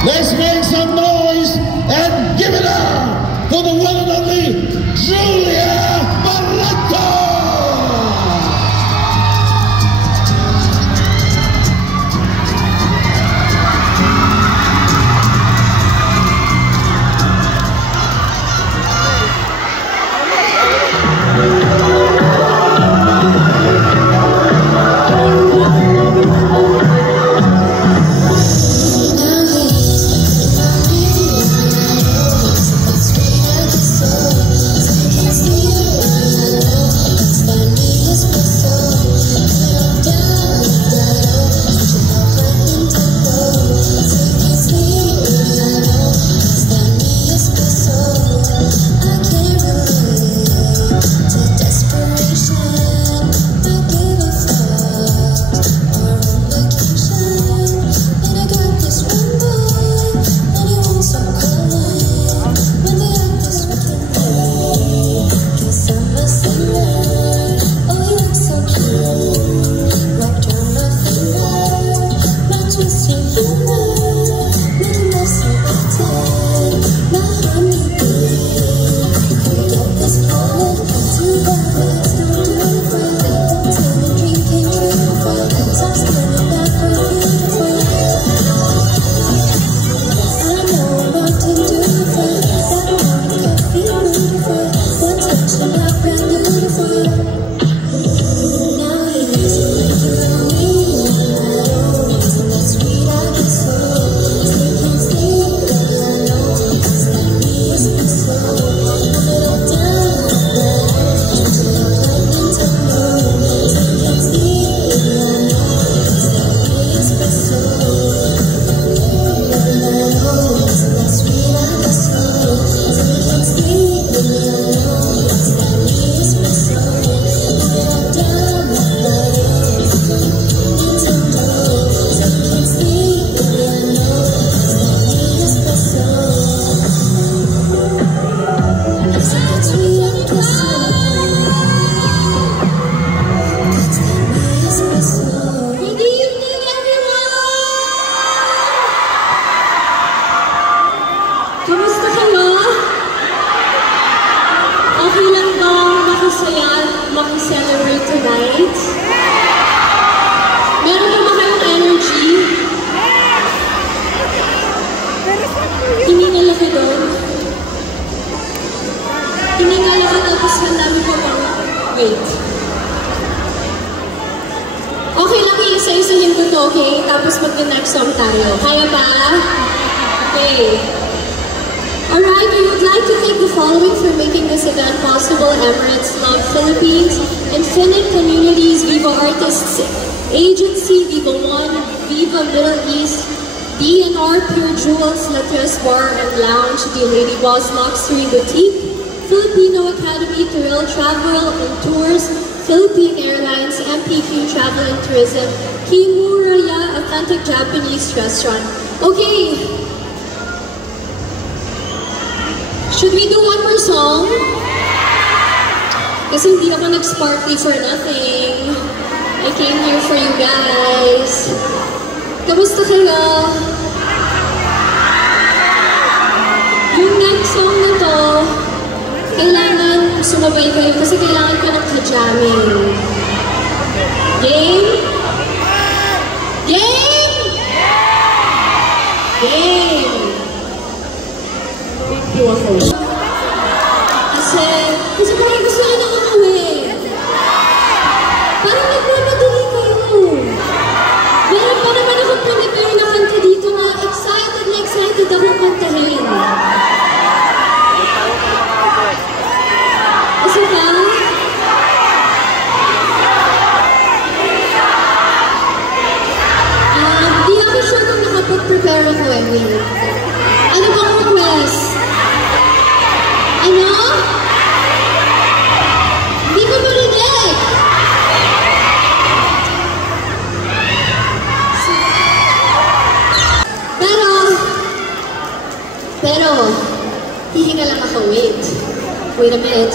Let's make some noise and give it up for the one and only Julia Barreto! Celebrate tonight? Meron na ba kayong energy? Hiningal ako doon. Hiningal ako tapos handamin ko pang wait. Okay lang, iisa-isahin ko to, okay? Tapos mag-next song tayo. Kaya ba? Okay. Alright, we would like to thank the following for making this event possible: Emirates Love Philippines, Infinite Communities, Viva Artists Agency, Viva One, Viva Middle East, DNR Pure Jewels, Latres Bar and Lounge, The Lady Boss Luxury Boutique, Filipino Academy, Thrill Travel and Tours, Philippine Airlines, MPQ Travel and Tourism, Kimuraya Authentic Japanese Restaurant. Okay. Should we do one more song? Kasi hindi ako nag-party for nothing. I came here for you guys. Kamusta kayo? Yung next song na to, kailangan sumabay kayo kasi kailangan ko ng ka-jamming. Game? Game? Game! Kasi parang gusto na nakakawin. Parang nagmamadali kayo. Meron pa naman akong prepare na kanta dito na excited akong kantahin. Kasi ba? Di ako sure kung nakapag-prepare ako eh. Ano bang request? Ano? Hindi ko marinig. Pero, hihinga lang ako. Wait a minute.